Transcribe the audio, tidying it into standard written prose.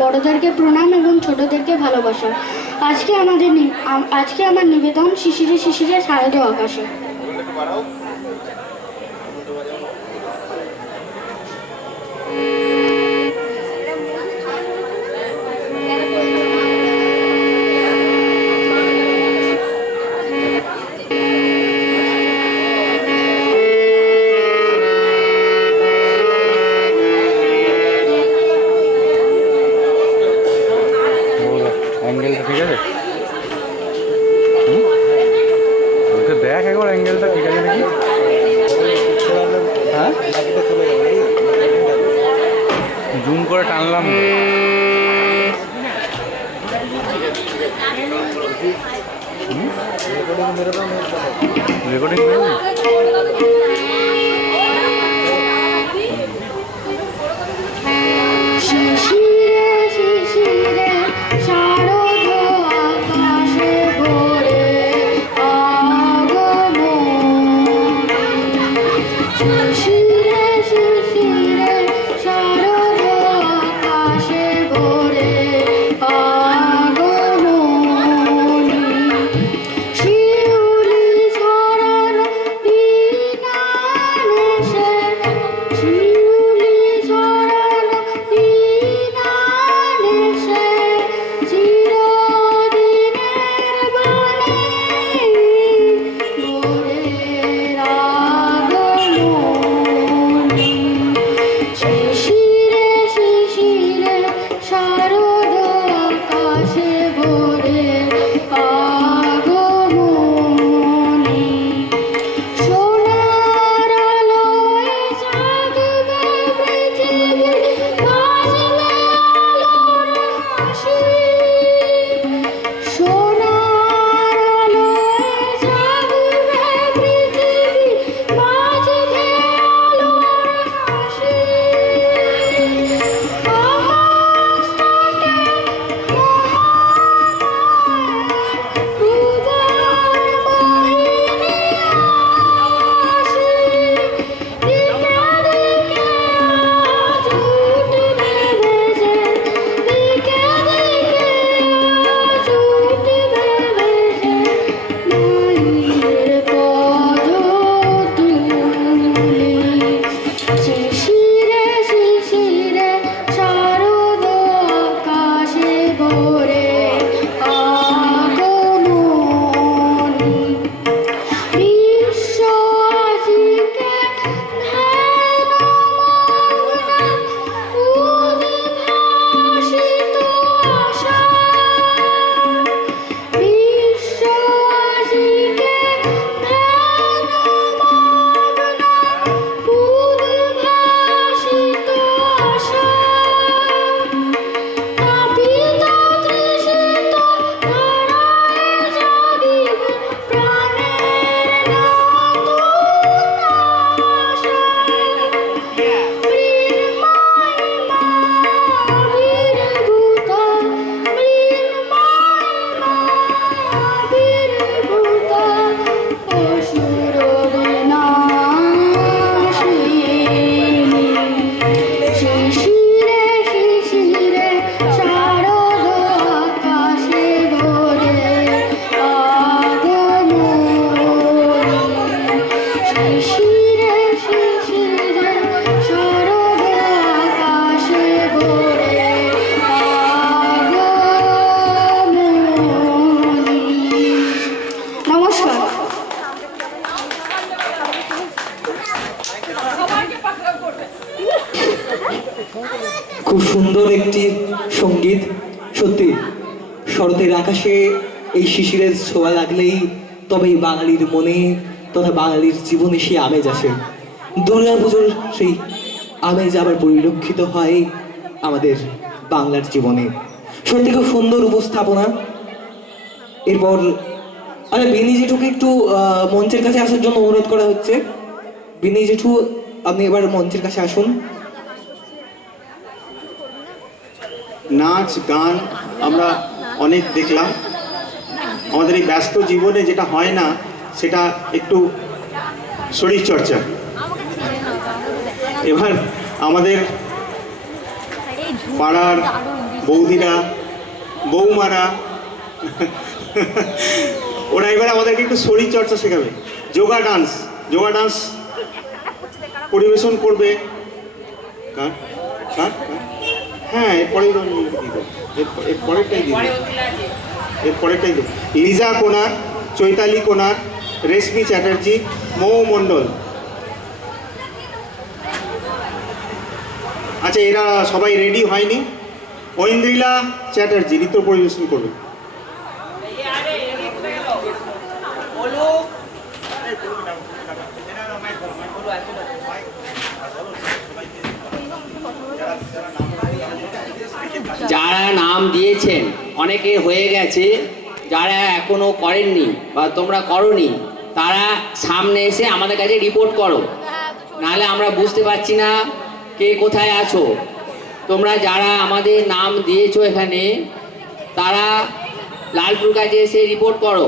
বড়দেরকে প্রণাম এবং ছোটদেরকে ভালোবাসা। আজকে আমার নিবেদন শিশিরে শিশিরে শারদ আকাশে। অ্যাঙ্গেলটা ঠিক আছে? ওকে দেখ একবার অ্যাঙ্গেলটা ঠিক আছে নাকি? হ্যাঁ, জুম করে টানলাম। রেকর্ডিং খুব সুন্দর একটি সঙ্গীত। সত্যি শরতের আকাশে এই শিশিরের ছোঁয়া লাগলেই তবেই বাঙালির মনে তথা বাঙালির জীবনে সেই আমেজ আসে। দুর্গাপুজোর সেই আমেজ আবার পরিলক্ষিত হয় আমাদের বাংলার জীবনে। সত্যি খুব সুন্দর উপস্থাপনা। এরপর বিনি জেঠুকে একটু মঞ্চের কাছে আসার জন্য অনুরোধ করা হচ্ছে। বিনি জেঠু, আপনি এবার মঞ্চের কাছে আসুন। নাচ গান আমরা অনেক দেখলাম, আমাদের এই ব্যস্ত জীবনে যেটা হয় না সেটা একটু শরীরচর্চা। এবার আমাদের পাড়ার বৌদিরা, বৌমারা, ওরা এবার আমাদেরকে একটু শরীর চর্চা শেখাবে। যোগা ডান্স পরিবেশন করবে। কার কার কার? হ্যাঁ, এরপরেই তো দিয়ে দেবো, এরপরেরটাই দিয়ে দেবো, এরপরেরটাই দেবো। লিজা কোনার, চৈতালি কোনার, রেশমি চ্যাটার্জি, মৌ মণ্ডল। আচ্ছা, এরা সবাই রেডি হয়নি। ঐন্দ্রিলা চ্যাটার্জি নৃত্য পরিবেশন করবে। যারা নাম দিয়েছেন অনেকে হয়ে গেছে, যারা এখনো করেননি বা তোমরা করনি তারা সামনে এসে আমাদের কাছে রিপোর্ট করো, নাহলে আমরা বুঝতে পারছি না কে কোথায় আছো। তোমরা যারা আমাদের নাম দিয়েছো এখানে তারা লালপুর কাছে এসে রিপোর্ট করো।